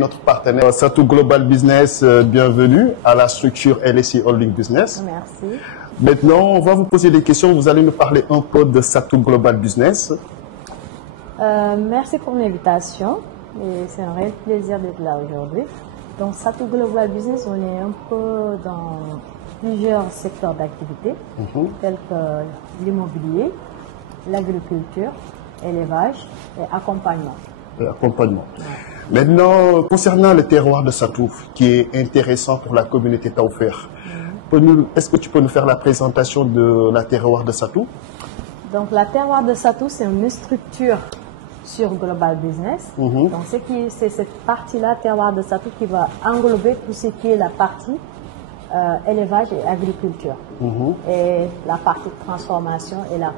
Notre partenaire Satou Global Business, bienvenue à la structure LSI Holding Business. Merci. Maintenant, on va vous poser des questions. Vous allez nous parler un peu de Satou Global Business. Merci pour l'invitation. C'est un réel plaisir d'être là aujourd'hui. Donc, Satou Global Business, on est un peu dans plusieurs secteurs d'activité, tels que l'immobilier, l'agriculture, élevage et accompagnement. Accompagnement. Ouais. Maintenant, concernant le terroir de Satou, qui est intéressant pour la communauté Tawfekh, est-ce que tu peux nous faire la présentation de la terroir de Satou? Donc, la terroir de Satou, c'est une structure sur Global Business. Donc, c'est cette partie-là, terroir de Satou, qui va englober tout ce qui est la partie élevage et agriculture. Et la partie transformation et la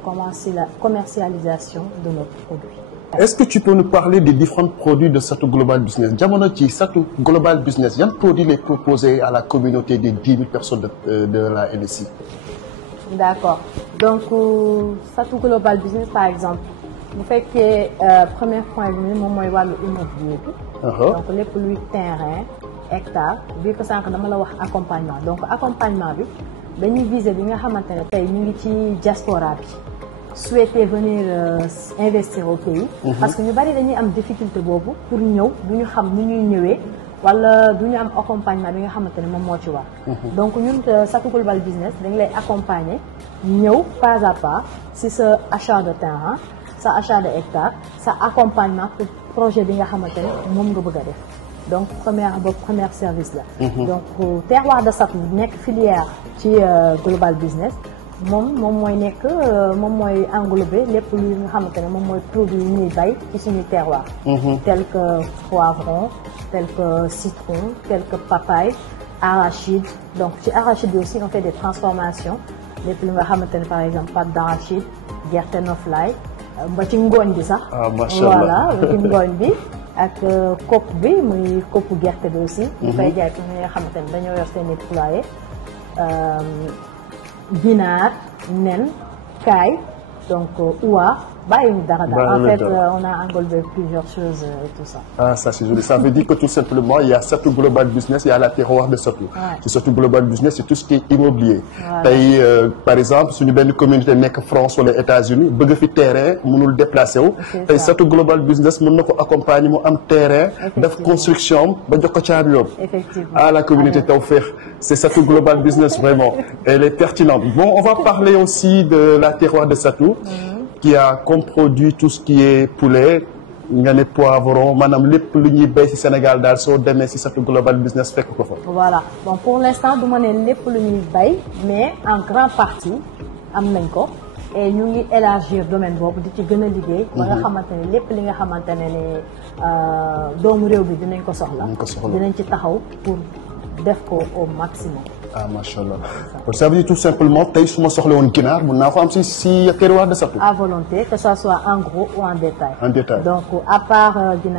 commercialisation de nos produits. Est-ce que tu peux nous parler des différents produits de Satou Global Business? Jamonochi, Satou Global Business, quels produits les proposer à la communauté des 10 000 personnes de la LSI? D'accord. Donc, Satou Global Business, par exemple, vous faites que premier point, moi, je l'immobilier. Donc, les produits terrain, hectare, vu que c'est un accompagnement. Donc, accompagnement, nous visons la diaspora. Souhaiter venir investir au pays parce que nous avons des difficultés pour nous, nous avons un accompagnement donc nous Satou Global Business nous accompagner pas à pas si ce achat de terrain, ça achat de hectares, ça accompagnement pour projet bi nga xamantene mom nga bëgg def. Donc premier service là. Donc terroir de Satou nek filière ci Global Business. moom mooy englobé lépp lu nga xamante ne moom mooy produit yi ñuy bay ci suñu terroir. Tel que poivron, tel que citron, tel que papaye, arachide. Donc ci arachide aussi on fait des transformations lépp lu nga xamante ne par exemple pâte d'arachide, gerte noflaay ba ci ngooñ bi sax. Voilà ba ci ngooñ bi ak kopp bi muy koppu gerte bi aussi. ñu fay jaay pour ñi nga xamante ne dañoo yor seen i poulailler. Ginaar, nen, caille, donc oua, en fait, on a englobé plusieurs choses et tout ça. Ah, ça c'est joli. Ça veut dire que tout simplement, il y a Satou Global Business, il y a la terroir de Satou. C'est Satou Global Business, c'est tout ce qui est immobilier. Par exemple, si une communauté nek France ou les États-Unis, bëgg fi terrain, mënul déplacer wu. Tay Satou Global Business mën nako accompagner mu am terrain, def construction, ba jox ko caabi yob. Effectivement. Ah, la communauté Tawfekh, c'est Satou Global Business vraiment. Elle est pertinente. Bon, on va parler aussi de la terroir de Satou. Qui a comme produit tout ce qui est poulet, poivron, madame les plus bay au Sénégal dans so demee ci Satou Global Business fekk ko fa. Voilà. Bon pour l'instant du ma ne lépp lu ñuy bay mais en grande partie am nañ ko et ñu ngi élargir domaine boobu di ci gën a liggéey. ba nga xamante ne lépp li nga xamante ne doomu réew bi dinañ ko soxla. Dinañ ci taxaw pour def ko au maximum. Ah, machallah. Ça veut dire tout simplement, tay suma soxla won ginaar mën na ko am si terroir de Satou. À volonté, que ça soit en gros ou en détail. En détail. Donc à part ginaar